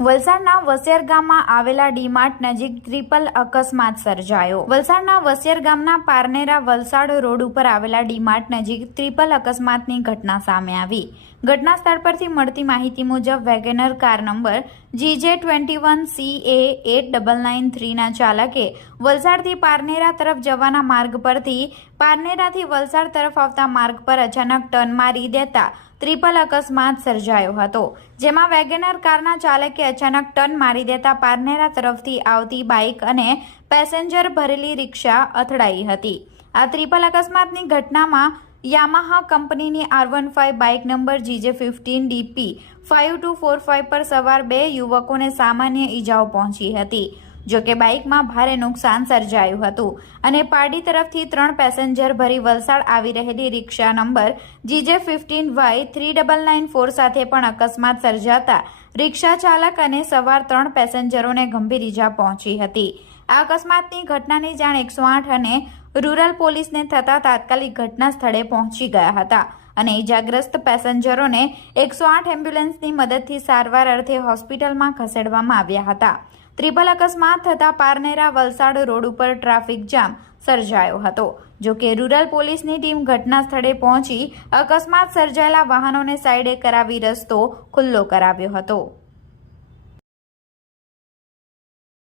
વલસાડના વસિયર ગામમાં આવેલા ડીમાર્ટ નજીક ટ્રિપલ અકસ્માત સર્જાયો। વલસાડના વસિયર ગામના પારનેરા વલસાડ રોડ ઉપર આવેલા ડીમાર્ટ નજીક ટ્રિપલ અકસ્માતની ઘટના સામે આવી। ઘટના સ્થળ પરથી મળતી માહિતી મુજબ વેગેનર કાર નંબર GJ21CA8993 ના ચાલકે વલસાડથી પારનેરા તરફ જવાના માર્ગ પરથી પારનેરાથી વલસાડ તરફ આવતા માર્ગ પર અચાનક ટર્ન મારી દેતા ટ્રિપલ અકસ્માત સર્જાયો હતો, જેમાં વેગેનર કારના ચાલકે અચાનક ટર્ન મારી દેતા પારનેરા તરફથી આવતી બાઇક અને પેસેન્જર ભરેલી રિક્ષા અથડાઈ હતી। આ ટ્રિપલ અકસ્માતની ઘટનામાં યામાહા કંપનીની R15 બાઇક નંબર GJ15DP5245 પર સવાર 2 યુવકોને સામાન્ય ઈજાઓ પહોંચી હતી। જો કે બાઇકમાં ભારે નુકસાન સર્જાયું હતું અને પારડી તરફથી 3 પેસેન્જર ભરી વલસાડ આવી રહેલી રિક્ષા નંબર GJ15Y3994 સાથે પણ અકસ્માત સર્જાતા રિક્ષા ચાલક અને સવાર 3 પેસેન્જરોને ગંભીર ઈજા પહોંચી હતી। આ અકસ્માતની ઘટનાની જાણ 108 અને રૂરલ પોલીસને થતાં તાત્કાલિક ઘટના સ્થળે પહોંચી ગયા હતા અને ઈજાગ્રસ્ત પેસેન્જરોને 108 એમ્બ્યુલન્સની મદદથી સારવાર અર્થે હોસ્પિટલમાં ખસેડવામાં આવ્યા હતા। ટ્રિપલ અકસ્માત થતાં પારનેરા વલસાડ રોડ ઉપર ટ્રાફિક જામ સર્જાયો હતો। જો કે રૂરલ પોલીસની ટીમ ઘટના સ્થળે પહોંચી અકસ્માત સર્જાયેલા વાહનોને સાઈડે કરાવી રસ્તો ખુલ્લો કરાવ્યો હતો।